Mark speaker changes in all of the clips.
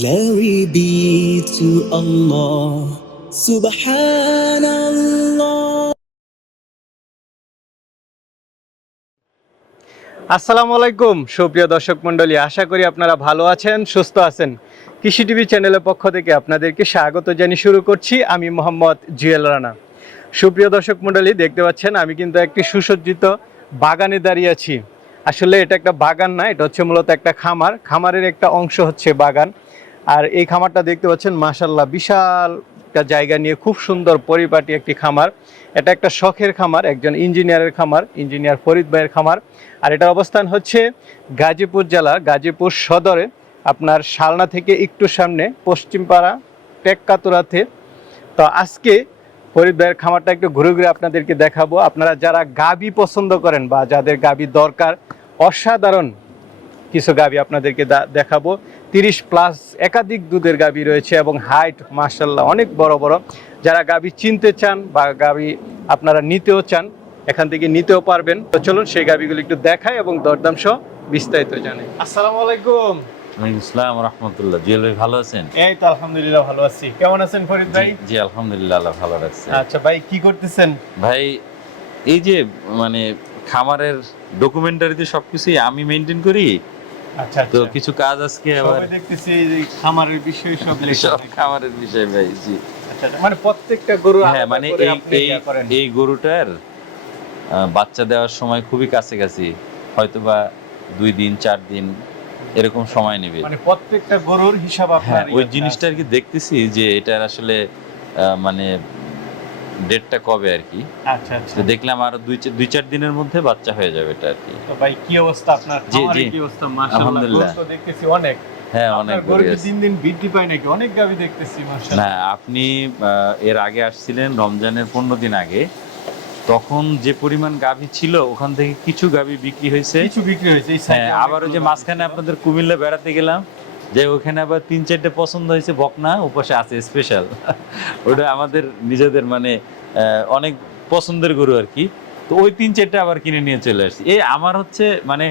Speaker 1: glory be to Allah. Subhanallah.
Speaker 2: আসসালামু আলাইকুম, সুপ্রিয় দর্শক মণ্ডলী। আশা করি আপনারা ভালো আছেন, সুস্থ আছেন। কৃষি টিভি চ্যানেলের পক্ষ থেকে আপনাদেরকে স্বাগত জানিয়ে শুরু করছি। আমি মোহাম্মদ জুয়েল রানা। সুপ্রিয় দর্শক মণ্ডলী, দেখতে পাচ্ছেন, আমি কিন্তু একটি সুসজ্জিত বাগানে দাঁড়িয়ে আছি। আসলে এটা একটা বাগান না, এটা হচ্ছে মূলত একটা খামার। খামারের একটা অংশ হচ্ছে বাগান। আর এই খামারটা দেখতে পাচ্ছেন মাশাল্লাহ বিশাল একটা জায়গা নিয়ে খুব সুন্দর পরিপাটি একটি খামার। এটা একটা শখের খামার, একজন ইঞ্জিনিয়ারের খামার, ইঞ্জিনিয়ার ফরিদ ভাইয়ের খামার। আর এটার অবস্থান হচ্ছে গাজীপুর জেলা গাজীপুর সদরে, আপনার শালনা থেকে একটু সামনে, পশ্চিমপাড়া, টেক্কাতুরাতে। তো আজকে ফরিদ ভাইয়ের খামারটা একটু ঘুরে ঘুরে আপনাদেরকে দেখাবো। আপনারা যারা গাবি পছন্দ করেন বা যাদের গাবি দরকার, অসাধারণ কিছু গাবি আপনাদেরকে দেখাবো। তিরিশ প্লাস একাধিক দুধের গাবি রয়েছে এবং হাইট মার্শাল্লাহ অনেক বড় বড়। যারা গাবি চিনতে চান বা গাবি আপনারা নিতেও চান, এখান থেকে নিতেও পারবেন। তো চলুন সেই গাবিগুলো একটু দেখায় এবং দরদাম সহ বিস্তারিত জানাই। আসসালামু আলাইকুম।
Speaker 3: ওয়ালাইকুম ইসলাম রহমতুল্লাহ। জুয়েল ভাই ভালো আছেন?
Speaker 2: এই তো আলহামদুলিল্লাহ ভালো আছি। কেমন আছেন ফরিদ ভাই?
Speaker 3: জি- আলহামদুলিল্লাহ আল্লাহ ভালো রাখছে।
Speaker 2: আচ্ছা ভাই কি করতেছেন?
Speaker 3: ভাই এই যে মানে খামারের ডকুমেন্টারিতে সবকিছুই আমি মেনটেন করি।
Speaker 2: আচ্ছা
Speaker 3: তো
Speaker 2: আচ্ছা।
Speaker 3: কিছু কাজ আজকে আবার
Speaker 2: দেখতেছি এই যে খামারের বিষয় সব
Speaker 3: সব খামারের বিষয় ভাই জি।
Speaker 2: আচ্ছা, মানে প্রত্যেকটা গরু
Speaker 3: হ্যাঁ মানে এই এই গরুটার বাচ্চা দেওয়ার সময় খুবই কাছাকাছি। হয়তোবা দুই দিন চার দিন এরকম সময় নেবে।
Speaker 2: মানে প্রত্যেকটা গরুর হিসাব আপনার
Speaker 3: হ্যাঁ ওই জিনিসটা আর কি দেখতেছি যে এটার আসলে মানে ডেটটা কবে আর কি।
Speaker 2: আচ্ছা আচ্ছা।
Speaker 3: দেখলাম আরও দুই দুই চার দিনের মধ্যে বাচ্চা হয়ে যাবে এটা আর কি।
Speaker 2: তো ভাই কি অবস্থা আপনার?
Speaker 3: জি, জি।
Speaker 2: কি অবস্থা মাশাআল্লাহ। তো দেখতেছি অনেক।
Speaker 3: হ্যাঁ অনেক
Speaker 2: আপনার গরু। দিন দিন বৃদ্ধি পায় নাকি? অনেক গাবি দেখতেছি
Speaker 3: না আপনি এর আগে আসছিলেন রমজানের পনেরো দিন আগে। তখন যে পরিমাণ গাভী ছিল ওখান থেকে কিছু গাভী বিক্রি হয়েছে।
Speaker 2: কিছু বিক্রি হয়েছে এই
Speaker 3: হ্যাঁ আবার ওই যে মাঝখানে আপনাদের কুমিল্লা বেড়াতে গেলাম যে ওখানে আবার তিন চারটে পছন্দ হয়েছে বকনা উপাসে আছে স্পেশাল ওটা আমাদের নিজেদের মানে অনেক পছন্দের গরু আর কি। তো ওই তিন চারটে আবার কিনে নিয়ে চলে আসছি। এই আমার হচ্ছে মানে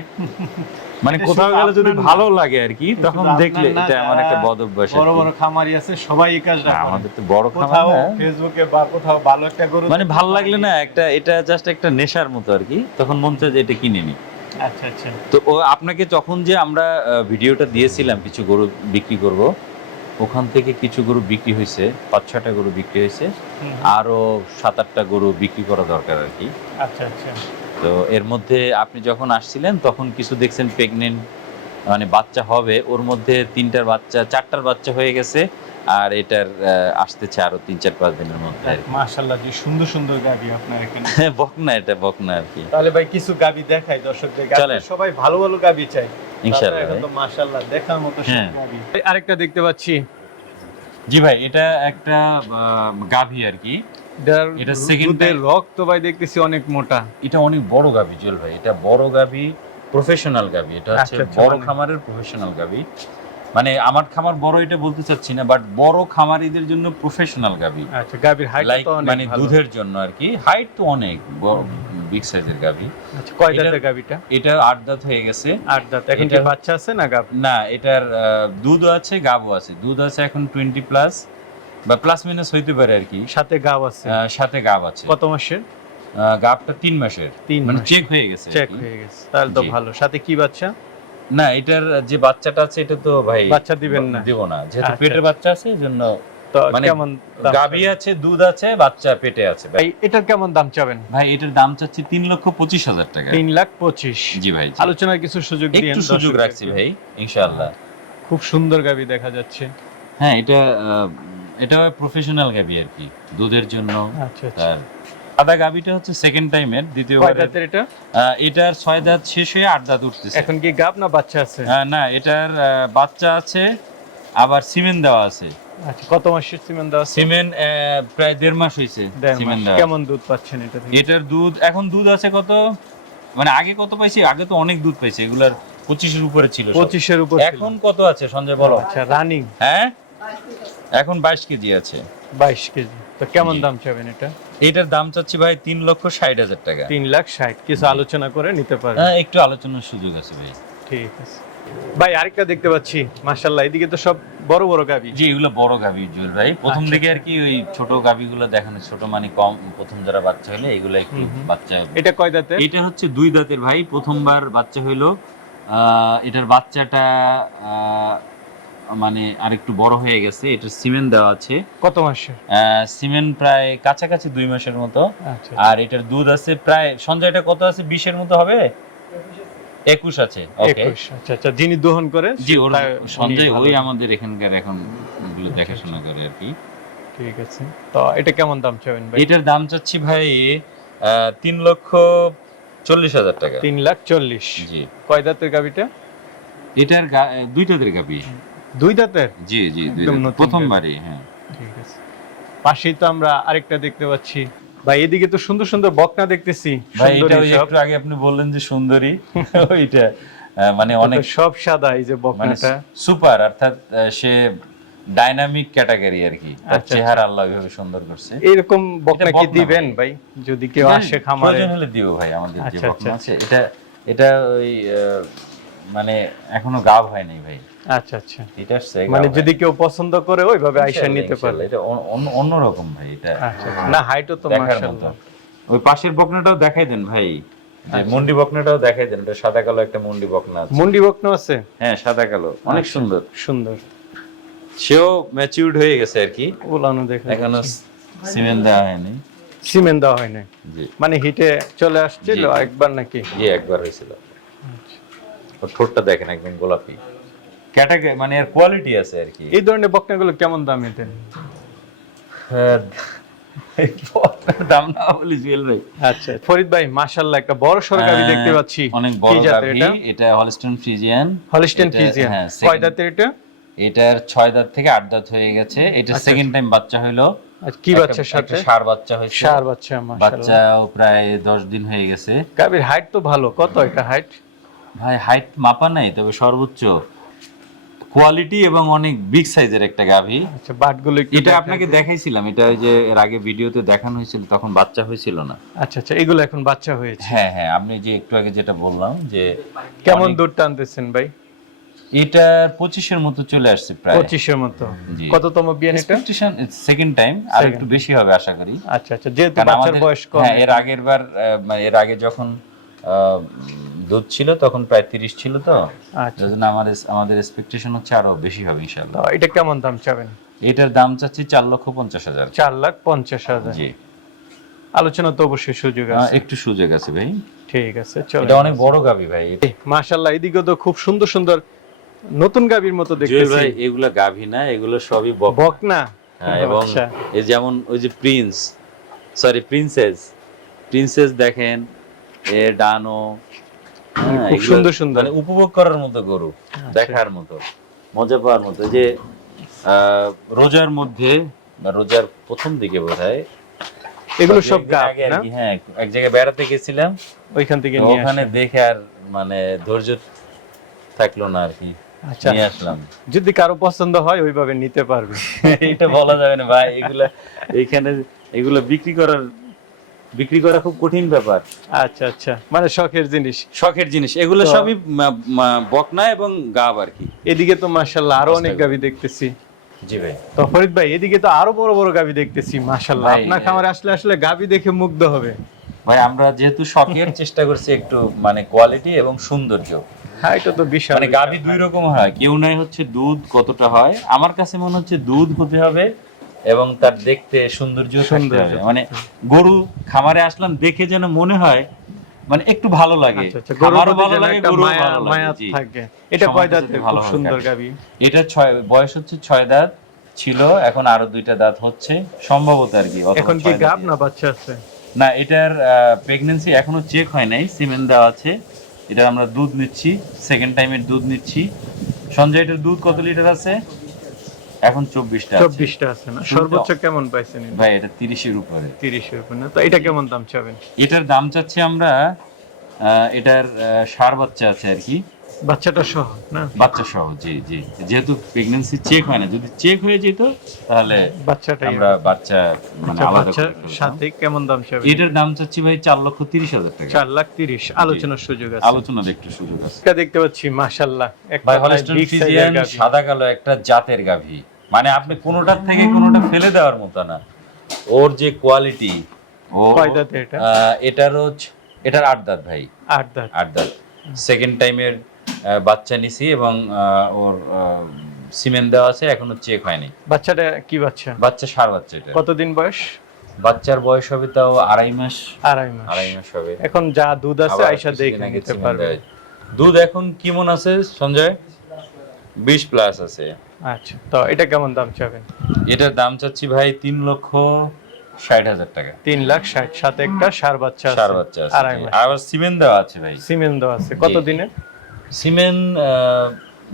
Speaker 3: মানে কোথাও গেলে যদি ভালো লাগে আর কি তখন দেখলে এটা আমার একটা বদ অভ্যাস
Speaker 2: বড় বড় খামারি আছে সবাই এই কাজটা
Speaker 3: না,
Speaker 2: করে।
Speaker 3: আমাদের তো বড় খামার।
Speaker 2: ফেসবুকে বা কোথাও ভালো একটা গরু
Speaker 3: মানে ভালো লাগলে না একটা এটা জাস্ট একটা নেশার মতো আর কি তখন মন চায় যে এটা কিনে নি।
Speaker 2: আচ্ছা আচ্ছা।
Speaker 3: তো আপনাকে যখন যে আমরা ভিডিওটা দিয়েছিলাম কিছু গরু বিক্রি করব ওখান থেকে কিছু গরু বিক্রি হয়েছে পাঁচ ছটা গরু বিক্রি হয়েছে আরও সাত আটটা গরু বিক্রি করা দরকার আর কি
Speaker 2: আচ্ছা আচ্ছা।
Speaker 3: তো এর মধ্যে আপনি যখন আসছিলেন তখন কিছু দেখছেন প্রেগনেন্ট মানে বাচ্চা হবে ওর মধ্যে তিনটার বাচ্চা চারটার বাচ্চা হয়ে গেছে আর এটার আসতেছে আরও তিন চার পাঁচ দিনের মধ্যে আর কি।
Speaker 2: যে সুন্দর সুন্দর গাবি আপনার এখানে।
Speaker 3: বকনা এটা বকনা আর কি।
Speaker 2: তাহলে ভাই কিছু গাবি দেখাই দর্শকদের। সবাই ভালো ভালো গাবি চাই।
Speaker 3: ইনশাআল্লাহ
Speaker 2: এখন তো মাশাআল্লাহ দেখার মতো সব
Speaker 3: হ্যাঁ।
Speaker 2: গাবি। আরেকটা দেখতে পাচ্ছি।
Speaker 3: জি ভাই এটা একটা গাভী আর কি। এটা
Speaker 2: রক্ত ভাই দেখতেছি অনেক মোটা।
Speaker 3: এটা অনেক বড় জল ভাই। এটা বড় গাভী প্রফেশনাল গাভী এটা হচ্ছে
Speaker 2: আচ্ছা, আচ্ছা,
Speaker 3: বড়
Speaker 2: মানে-
Speaker 3: খামারের প্রফেশনাল গাভী মানে আমার খামার বড় এটা বলতে চাচ্ছি না বাট বড় খামারিদের জন্য প্রফেশনাল গাভী
Speaker 2: আচ্ছা গাবির হাইট তো অনেক
Speaker 3: মানে দুধের জন্য আর কি। হাইট তো অনেক বিগ সাইজের গাভী
Speaker 2: আচ্ছা কয় দাঁতের গাবিটা?
Speaker 3: এটা আট দাঁত হয়ে গেছে।
Speaker 2: আট দাঁত। এখন কি বাচ্চা আছে না গাব?
Speaker 3: না এটার আহ, দুধ আছে গাবও আছে। দুধ আছে এখন টোয়েন্টি প্লাস বা প্লাস মাইনাস হইতে পারে আর কি।
Speaker 2: সাথে গাব আছে।
Speaker 3: সাথে গাব আছে।
Speaker 2: কত মাসের?
Speaker 3: গাবটা তিন মাসের।
Speaker 2: তিন
Speaker 3: মানে চেক হয়ে গেছে
Speaker 2: চেক হয়ে গেছে। তাহলে তো ভালো। সাথে কি বাচ্চা?
Speaker 3: না এটার যে বাচ্চাটা আছে এটা তো ভাই
Speaker 2: বাচ্চা দিবেন না।
Speaker 3: দিব না। যেহেতু
Speaker 2: আচ্ছা,
Speaker 3: পেটের। বাচ্চা আছে এই জন্য
Speaker 2: তো
Speaker 3: মানে
Speaker 2: চাবেন?
Speaker 3: আছে দুধ আছে বাচ্চা পেটে আছে ভাই।
Speaker 2: এটার কেমন দাম চাবেন?
Speaker 3: ভাই এটার দাম চাচ্ছি তিন লক্ষ পঁচিশ হাজার টাকা।
Speaker 2: তিন লাখ পঁচিশ।
Speaker 3: জি ভাই।
Speaker 2: আলোচনার কিছু সুযোগ দিয়ে
Speaker 3: একটু সুযোগ রাখছি ভাই ইনশাআল্লাহ।
Speaker 2: খুব সুন্দর গাবি দেখা যাচ্ছে।
Speaker 3: হ্যাঁ এটা এটা প্রফেশনাল গাভী আর কি দুধের জন্য।
Speaker 2: আচ্ছা আচ্ছা।
Speaker 3: আর সাদা গাভীটা হচ্ছে সেকেন্ড টাইমের দ্বিতীয়বার
Speaker 2: এটা?
Speaker 3: এটার ছয় দাঁত শেষ হয়ে আট দাঁত উঠতেছে।
Speaker 2: এখন কি গাব না বাচ্চা আছে?
Speaker 3: না এটার বাচ্চা আছে আবার সিমেন্ট দেওয়া আছে।
Speaker 2: আচ্ছা কত মাসের সিমেন্ট দেওয়া
Speaker 3: সিমেন্ট প্রায় দেড় মাস হয়েছে সিমেন্ট।
Speaker 2: কেমন দুধ পাচ্ছেন এটা
Speaker 3: এটার দুধ এখন দুধ আছে কত? মানে আগে কত পাইছি? আগে তো অনেক দুধ পাইছি এগুলার পঁচিশের উপরে ছিল
Speaker 2: পঁচিশের উপর।
Speaker 3: এখন কত আছে সঞ্জয় বলো।
Speaker 2: আচ্ছা রানিং
Speaker 3: হ্যাঁ? এখন বাইশ কেজি আছে।
Speaker 2: বাইশ কেজি। তো কেমন দাম চাবেন এটা?
Speaker 3: এটার দাম চাচ্ছি ভাই তিন লক্ষ ষাট হাজার টাকা।
Speaker 2: তিন লাখ ষাট কিছু আলোচনা করে নিতে পারবেন।
Speaker 3: হ্যাঁ, একটু আলোচনার সুযোগ আছে ভাই।
Speaker 2: ঠিক আছে। ভাই আরেকটা দেখতে পাচ্ছি মাশাল্লাহ এদিকে তো সব বড় বড় গাবি
Speaker 3: জি এগুলো বড় গাভী জুয়েল ভাই। প্রথম
Speaker 2: আচ্ছা,
Speaker 3: দিকে আর কি ওই ছোট গাভীগুলো দেখানো ছোট মানে কম প্রথম যারা বাচ্চা হলে এগুলো একটু। বাচ্চা
Speaker 2: এটা কয় দাঁতে
Speaker 3: এটা হচ্ছে দুই দাঁতের ভাই প্রথমবার বাচ্চা হইল। এটার বাচ্চাটা আহ, মানে আরেকটু বড় হয়ে গেছে এটা সিমেন্ট দেওয়া আছে।
Speaker 2: কত মাসে
Speaker 3: সিমেন্ট প্রায় কাছাকাছি দুই মাসের মতো।
Speaker 2: আচ্ছা।
Speaker 3: আর এটার দুধ আছে প্রায় সঞ্জয় এটা কত আছে? বিশের মতো হবে? একুশ আছে ওকে
Speaker 2: আচ্ছা আচ্ছা যিনি দহন করে
Speaker 3: জি ওর সঞ্জয় ওই আমাদের এখানকার এখন এগুলো দেখাশোনা করে আর কি।
Speaker 2: ঠিক আছে। তো এটা কেমন দাম চাবেন ভাই?
Speaker 3: এটার দাম চাচ্ছি ভাই তিন লক্ষ চল্লিশ হাজার টাকা।
Speaker 2: তিন লাখ চল্লিশ।
Speaker 3: জি।
Speaker 2: কয় দাঁতের গাবিটা
Speaker 3: এটার দুইটা দের গাবি
Speaker 2: দুই দাঁতের?
Speaker 3: জি জি
Speaker 2: একদম
Speaker 3: প্রথমবারই হ্যাঁ।
Speaker 2: ঠিক আছে। পাশেই তো আমরা আরেকটা দেখতে পাচ্ছি। ভাই এদিকে তো সুন্দর সুন্দর বকনা দেখতেছি।
Speaker 3: ভাই
Speaker 2: সুন্দরী
Speaker 3: এটা একটু আগে আপনি বললেন যে সুন্দরী। ওইটা মানে অনেক
Speaker 2: সব সাদা এই যে
Speaker 3: মানে
Speaker 2: বকনাটা
Speaker 3: সুপার অর্থাৎ সে ডাইনামিক ক্যাটাগরি আর কি। তার
Speaker 2: আচ্ছা,
Speaker 3: চেহারা আল্লাহ ওইভাবে সুন্দর করছে।
Speaker 2: এরকম বকনা কি দিবেন
Speaker 3: ভাই।
Speaker 2: যদি কেউ
Speaker 3: হ্যাঁ,
Speaker 2: আসে খামারে।
Speaker 3: প্রয়োজন হলে দিব ভাই আমাদের যে
Speaker 2: আচ্ছা,
Speaker 3: বকনা
Speaker 2: আচ্ছা।
Speaker 3: আছে। এটা এটা ওই মানে এখনও গাব হয় নাই ভাই।
Speaker 2: আচ্ছা আচ্ছা।
Speaker 3: এটা
Speaker 2: মানে যদি কেউ পছন্দ করে ওইভাবে আইসা নিতে
Speaker 3: ইনশাআল্লাহ, এটা অন্য- অন্য- অন্যরকম ভাই এটা
Speaker 2: আচ্ছা না হাইটও তো মাশাআল্লাহ।
Speaker 3: ওই পাশের বকনাটাও দেখাই দেন ভাই।
Speaker 2: আচ্ছা।
Speaker 3: মুন্ডি বকনাটাও দেখাই দেন ওটা সাদা কালো একটা মুন্ডি বকনা আছে।
Speaker 2: মুন্ডি বকনা আছে?
Speaker 3: হ্যাঁ সাদা কালো। অনেক
Speaker 2: আচ্ছা।
Speaker 3: সুন্দর।
Speaker 2: সুন্দর।
Speaker 3: সেও ম্যাচিউরড হয়ে গেছে আর কি।
Speaker 2: উলানো দেখে
Speaker 3: এখনও সিমেন্ট দেওয়া হয়নি।
Speaker 2: সিমেন্ট দেওয়া হয় না
Speaker 3: জি।
Speaker 2: মানে হিটে চলে আসছিল। একবার নাকি?
Speaker 3: জি একবার হয়েছিল। ঠোঁটটা দেখেন একদম গোলাপি। ক্যাটাগরি মানে এর কোয়ালিটি আছে আর কি।
Speaker 2: এই ধরনের বকনাগুলো কেমন দাম
Speaker 3: হ্যাঁ, দাম না বলি জুয়েল ভাই।
Speaker 2: আচ্ছা ফরিদ ভাই মাশাআল্লাহ একটা বড় সড়ক আমি দেখতে
Speaker 3: হ্যাঁ,
Speaker 2: পাচ্ছি।
Speaker 3: অনেক বড়
Speaker 2: এটা?
Speaker 3: এটা ফ্রিজিয়ান
Speaker 2: হলিস্টেন
Speaker 3: এটা- হ্যাঁ,
Speaker 2: কয় দাঁতের এটা?
Speaker 3: এটার ছয় দাঁত থেকে আট দাঁত হয়ে গেছে। এটা
Speaker 2: আচ্ছা।
Speaker 3: সেকেন্ড টাইম বাচ্চা হইল।
Speaker 2: আর কি বাচ্চার সাথে?
Speaker 3: বাচ্চা হয়েছে।
Speaker 2: সার বাচ্চা মাশাআল্লাহ।
Speaker 3: বাচ্চাও প্রায় দশ দিন হয়ে গেছে।
Speaker 2: গাবির হাইট তো ভালো। কত এটা হাইট
Speaker 3: ভাই হাইট মাপা নাই তবে সর্বোচ্চ কোয়ালিটি এবং অনেক বিগ সাইজের একটা গাভী।
Speaker 2: আচ্ছা বাটগুলো
Speaker 3: এটা। আপনাকে দেখাইছিলাম এটা ওই যে এর আগে ভিডিওতে দেখানো হয়েছিল তখন বাচ্চা হয়েছিল না।
Speaker 2: আচ্ছা আচ্ছা এগুলো এখন বাচ্চা হয়েছে।
Speaker 3: হ্যাঁ হ্যাঁ আপনি যে একটু আগে যেটা বললাম যে
Speaker 2: কেমন দুধ টানতেছেন ভাই?
Speaker 3: এটা পঁচিশের মতো চলে আসছে প্রায়।
Speaker 2: পঁচিশের মতো। কততম বিয়ান এটা?
Speaker 3: সেকেন্ড টাইম আর একটু বেশি হবে আশা করি।
Speaker 2: আচ্ছা আচ্ছা যেহেতু বাচ্চার বয়স কম।
Speaker 3: হ্যাঁ এর আগের বার মানে এর আগে যখন দুধ ছিল তখন প্রায় তিরিশ ছিল তো।
Speaker 2: আচ্ছা।
Speaker 3: আমাদের আমাদের এক্সপেকটেশন হচ্ছে আরও বেশি হবে ইনশাল্লাহ
Speaker 2: এটা কেমন দাম চাবেন?
Speaker 3: এটার দাম চাচ্ছি চার লক্ষ পঞ্চাশ হাজার।
Speaker 2: চার লাখ পঞ্চাশ হাজার।
Speaker 3: জি।
Speaker 2: আলোচনা তো অবশ্যই সুযোগ আছে।
Speaker 3: একটু সুযোগ আছে ভাই।
Speaker 2: ঠিক আছে চলো
Speaker 3: এটা অনেক বড় গাবি ভাই।
Speaker 2: মাশাআল্লাহ এদিকে তো খুব সুন্দর সুন্দর নতুন গাবির মতো দেখতেছি।
Speaker 3: ভাই এগুলা গাভি না এগুলো সবই বক।
Speaker 2: বক না?
Speaker 3: হ্যাঁ, এবং
Speaker 2: আচ্ছা।
Speaker 3: এই যেমন ওই যে প্রিন্স সরি প্রিন্সেস। প্রিন্সেস দেখেন এ ডানো
Speaker 2: খুব সুন্দর সুন্দর।
Speaker 3: মানে উপভোগ করার মতো গরু দেখার মতো মজা পাওয়ার মতো। যে রোজার মধ্যে রোজার প্রথম দিকে বোধহয়
Speaker 2: এগুলো সব না?
Speaker 3: হ্যাঁ এক জায়গায় বেড়াতে গেছিলাম।
Speaker 2: ওইখান থেকে নিয়ে
Speaker 3: ওখানে দেখে আর মানে ধৈর্য থাকল না আর কি।
Speaker 2: আচ্ছা।
Speaker 3: নিয়ে আসলাম।
Speaker 2: যদি কারও পছন্দ হয় ওইভাবে নিতে পারবে।
Speaker 3: এটা বলা যাবে না ভাই এগুলা এখানে এগুলো বিক্রি করার বিক্রি করা খুব কঠিন ব্যাপার।
Speaker 2: আচ্ছা আচ্ছা। মানে শখের জিনিস।
Speaker 3: শখের জিনিস। এগুলো সবই বকনা এবং গাব আর কি।
Speaker 2: এদিকে তো মাশাআল্লাহ আরও অনেক গাবি দেখতেছি।
Speaker 3: জি ভাই।
Speaker 2: তো ফরিদ ভাই এদিকে তো আরও বড় বড় গাবি দেখতেছি মাশাআল্লাহ। আপনার খামারে আসলে আসলে গাবি দেখে মুগ্ধ হবে।
Speaker 3: ভাই আমরা যেহেতু শখের চেষ্টা করছি একটু মানে কোয়ালিটি এবং সৌন্দর্য।
Speaker 2: হ্যাঁ এটা তো বিশাল।
Speaker 3: মানে গাভী দুই রকম হয়। কেউ নাই হচ্ছে দুধ কতটা হয়। আমার কাছে মনে হচ্ছে দুধ হতে হবে এবং তার দেখতে সৌন্দর্য
Speaker 2: সৌন্দর্য
Speaker 3: মানে গরু খামারে আসলাম দেখে যেন মনে হয় মানে একটু ভালো লাগে।
Speaker 2: আচ্ছা আচ্ছা প্রতি
Speaker 3: ভালো লাগে গরু ভালো লাগে
Speaker 2: এটা কয় দাঁতে
Speaker 3: ভালোভাবে
Speaker 2: সুন্দর গাবি
Speaker 3: এটা ছয় বয়স হচ্ছে ছয় দাঁত ছিল এখন আরও দুইটা দাঁত হচ্ছে সম্ভবত আর কি
Speaker 2: এখন কি গাব না। বাচ্চা আছে?
Speaker 3: না এটার প্রেগন্যান্সি এখনও চেক হয় নাই সিমেন্ট দেওয়া আছে। এটা আমরা দুধ নিচ্ছি সেকেন্ড টাইমের দুধ নিচ্ছি। সঞ্জয় এটার দুধ কত লিটার আছে? এখন চব্বিশটা আছে।
Speaker 2: চব্বিশটা আছে না? সর্বোচ্চ কেমন পাইছেন
Speaker 3: ভাই এটা তিরিশের উপরে।
Speaker 2: তিরিশের উপর না? তো এটা কেমন দাম চাবেন?
Speaker 3: এটার দাম চাচ্ছি আমরা এটার ষাঁড় বাচ্চা আছে আর কি।
Speaker 2: বাচ্চাটা সহ না?
Speaker 3: বাচ্চা সহ জি জি। যেহেতু চেক হয় না যদি চেক হয়ে যেত তাহলে
Speaker 2: বাচ্চাটাই
Speaker 3: আমরা বাচ্চা মানে
Speaker 2: আচ্ছা,
Speaker 3: আলাদা।
Speaker 2: সাথে কেমন দাম চাবেন?
Speaker 3: এটার দাম চাচ্ছি ভাই চার লক্ষ তিরিশ হাজার টাকা।
Speaker 2: চার লাখ তিরিশ। আলোচনার সুযোগ আছে।
Speaker 3: আলোচনার একটু সুযোগ আছে।
Speaker 2: এটা দেখতে পাচ্ছি মাশাল্লাহ এক
Speaker 3: ভাই
Speaker 2: কথায়
Speaker 3: হলিস্টন
Speaker 2: big size এর
Speaker 3: ফ্রিজিয়ান
Speaker 2: গাভী।
Speaker 3: সাদা কালো একটা জাতের গাভী। মানে আপনি কোনোটার থেকে কোনোটা ফেলে দেওয়ার মতো না। ওর যে কোয়ালিটি ও
Speaker 2: কয় দাঁতে এটা?
Speaker 3: আহ, এটারও এটার আট দাঁত ভাই।
Speaker 2: আট দাঁত।
Speaker 3: আট দাঁত। সেকেন্ড টাইমের বাচ্চা নিছি এবং ওর সিমেন্ট দেওয়া আছে এখনও চেক হয়নি।
Speaker 2: বাচ্চাটা কি বাচ্চা?
Speaker 3: বাচ্চা সার বাচ্চা এটা।
Speaker 2: কতদিন বয়স?
Speaker 3: বাচ্চার বয়স হবে তাও আড়াই মাস।
Speaker 2: আড়াই মাস।
Speaker 3: আড়াই মাস হবে।
Speaker 2: এখন যা দুধ আছে
Speaker 3: কিছুদিন
Speaker 2: দেখে নিতে পারবে।
Speaker 3: দুধ এখন কেমন আছে সঞ্জয়? বিশ প্লাস আছে।
Speaker 2: আচ্ছা তো এটা কেমন দাম চাবেন?
Speaker 3: এটার দাম চাচ্ছি ভাই তিন লক্ষ ষাট হাজার টাকা।
Speaker 2: তিন লাখ ষাট সাথে একটা সার বাচ্চা আছে।
Speaker 3: সার বাচ্চা আছে আবার সিমেন্ট দেওয়া আছে ভাই।
Speaker 2: সিমেন্ট দেওয়া আছে। কত দিনে?
Speaker 3: সিমেন্ট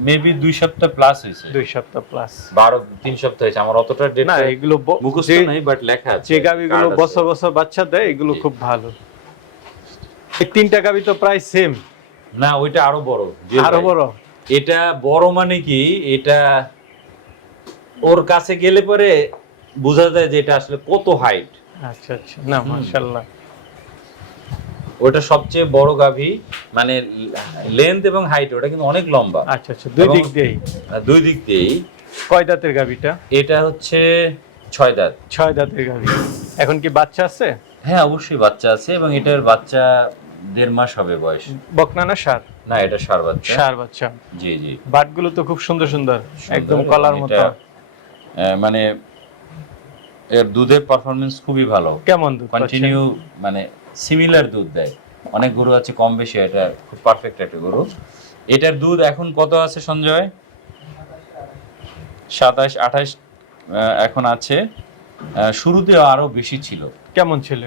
Speaker 3: মেবি দুই সপ্তাহ প্লাস হয়েছে।
Speaker 2: দুই সপ্তাহ প্লাস
Speaker 3: বারো তিন সপ্তাহ হয়েছে। আমার অতটা ডেট
Speaker 2: না এগুলো
Speaker 3: মুখস্থ নাই বাট লেখা আছে।
Speaker 2: যে গাভিগুলো বছর বছর বাচ্চা দেয় এগুলো খুব ভালো। এই তিনটা গাভি তো প্রায় সেম
Speaker 3: না ওইটা আরও বড়। আরও
Speaker 2: বড়?
Speaker 3: এটা বড় মানে কি? এটা ওর কাছে গেলে পরে বোঝা যায় যে এটা আসলে কত হাইট
Speaker 2: আচ্ছা আচ্ছা। না মাশাআল্লাহ।
Speaker 3: ওটা সবচেয়ে বড় গাভী মানে লেন্থ এবং হাইট ওটা কিন্তু অনেক লম্বা।
Speaker 2: আচ্ছা আচ্ছা। দুই দিক দিয়েই?
Speaker 3: দুই দিক দিয়েই।
Speaker 2: কয় দাঁতের গাভিটা?
Speaker 3: এটা হচ্ছে ছয় দাঁত।
Speaker 2: ছয় দাঁতের গাভি। এখন কি বাচ্চা আছে?
Speaker 3: হ্যাঁ অবশ্যই বাচ্চা আছে এবং এটার বাচ্চা দেড় মাস হবে বয়স।
Speaker 2: বকনা না সার?
Speaker 3: না এটা সার বাচ্চা।
Speaker 2: সার বাচ্চা।
Speaker 3: জি জি।
Speaker 2: বাটগুলো তো খুব সুন্দর সুন্দর একদম কলার মতো।
Speaker 3: মানে এর দুধের পারফরমেন্স খুবই ভালো।
Speaker 2: কেমন দুধ
Speaker 3: কন্টিনিউ মানে সিমিলার দুধ দেয়। অনেক গরু আছে কম বেশি এটা খুব পারফেক্ট একটা গরু। এটার দুধ এখন কত আছে সঞ্জয়? সাতাশ আঠাশ এখন আছে। শুরুতে আরও বেশি ছিল।
Speaker 2: কেমন ছিল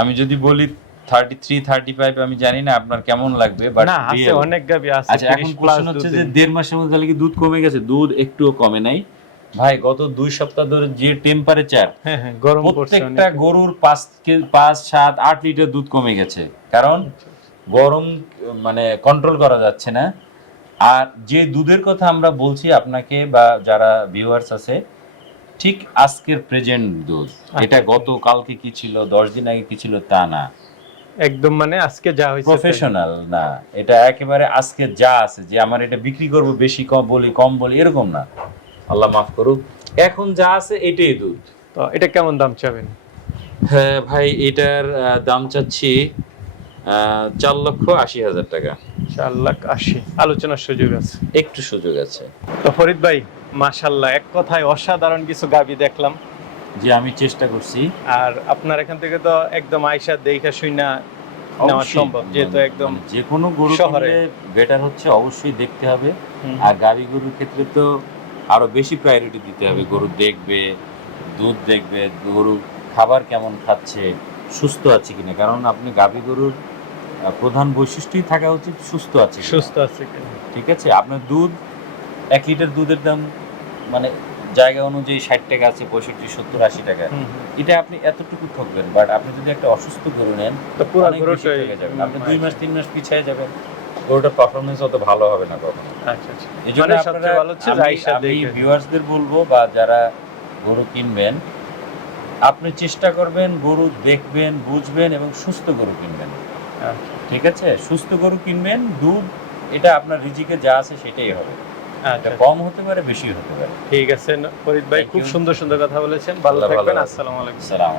Speaker 3: আমি যদি বলি থার্টি থ্রি থার্টি ফাইভ আমি জানি না আপনার কেমন লাগবে বাট
Speaker 2: না আছে অনেক গাভি আছে
Speaker 3: আচ্ছা এখন
Speaker 2: 30 প্লাস
Speaker 3: কোশ্চেন হচ্ছে যে দেড় মাসের মধ্যে তাহলে কি দুধ কমে গেছে? দুধ একটুও কমে নাই। ভাই গত দুই সপ্তাহ ধরে যে টেম্পারেচার
Speaker 2: হ্যাঁ হ্যাঁ গরম
Speaker 3: প্রত্যেকটা গরুর পাঁচ পাঁচ সাত আট লিটার দুধ কমে গেছে। কারণ গরম মানে কন্ট্রোল করা যাচ্ছে না। আর যে দুধের কথা আমরা বলছি আপনাকে বা যারা ভিউয়ার্স আছে ঠিক আজকের প্রেজেন্ট দুধ। এটা গত কালকে কি ছিল দশ দিন আগে কি ছিল তা না।
Speaker 2: একদম মানে আজকে যা হয়েছে
Speaker 3: প্রফেশনাল না। এটা একেবারে আজকে যা আছে যে আমার এটা বিক্রি করব বেশি কম বলি কম বলি এরকম না। আল্লাহ মাফ করুক। এখন যা আছে এটাই দুধ।
Speaker 2: তো এটা কেমন দাম চাবেন?
Speaker 3: হ্যাঁ ভাই এটার দাম চাচ্ছি আহ, চার লক্ষ আশি হাজার টাকা।
Speaker 2: চার লাখ আশি। আলোচনার সুযোগ আছে।
Speaker 3: একটু সুযোগ আছে।
Speaker 2: তো ফরিদ ভাই মাশাল্লাহ এক কথায় অসাধারণ কিছু গাবি দেখলাম।
Speaker 3: যে আমি চেষ্টা করছি।
Speaker 2: আর আপনার এখান থেকে তো একদম আইসা দেখা শুইনা নেওয়া সম্ভব যেহেতু
Speaker 3: মানে
Speaker 2: একদম
Speaker 3: যে কোনো গরু
Speaker 2: শহরে।
Speaker 3: বেটার হচ্ছে অবশ্যই দেখতে হবে। আর গাভী গরুর ক্ষেত্রে তো আরও বেশি প্রায়োরিটি দিতে হবে। গরু দেখবে দুধ দেখবে গরু খাবার কেমন খাচ্ছে সুস্থ আছে কিনা। কারণ আপনি গাভী গরুর প্রধান বৈশিষ্ট্যই থাকা উচিত সুস্থ আছে
Speaker 2: সুস্থ আছে
Speaker 3: ঠিক আছে? আপনার দুধ এক লিটার দুধের দাম মানে জায়গা অনুযায়ী ষাট টাকা আছে পঁয়ষট্টি সত্তর আশি টাকা। এটা আপনি এতটুকু ঠকবেন বাট আপনি যদি একটা অসুস্থ গরু নেন আপনি দুই মাস তিন মাস পিছিয়ে যাবেন। গরুটার পারফরমেন্স অত ভালো হবে না কখনো।
Speaker 2: আচ্ছা আচ্ছা।
Speaker 3: এই জন্য
Speaker 2: মানে
Speaker 3: আমি ভিউয়ার্সদের বলব বা যারা গরু কিনবেন আপনি চেষ্টা করবেন গরু দেখবেন বুঝবেন এবং সুস্থ গরু কিনবেন।
Speaker 2: আচ্ছা,
Speaker 3: ঠিক আছে? সুস্থ গরু কিনবেন দুধ এটা আপনার রিজিকে যা আছে সেটাই হবে। এটা কম হতে পারে বেশি হতে পারে।
Speaker 2: ঠিক আছে ফরিদ ভাই খুব সুন্দর সুন্দর কথা বলেছেন। ভালো থাকবেন। আসসালামু আলাইকুম।
Speaker 3: সালাম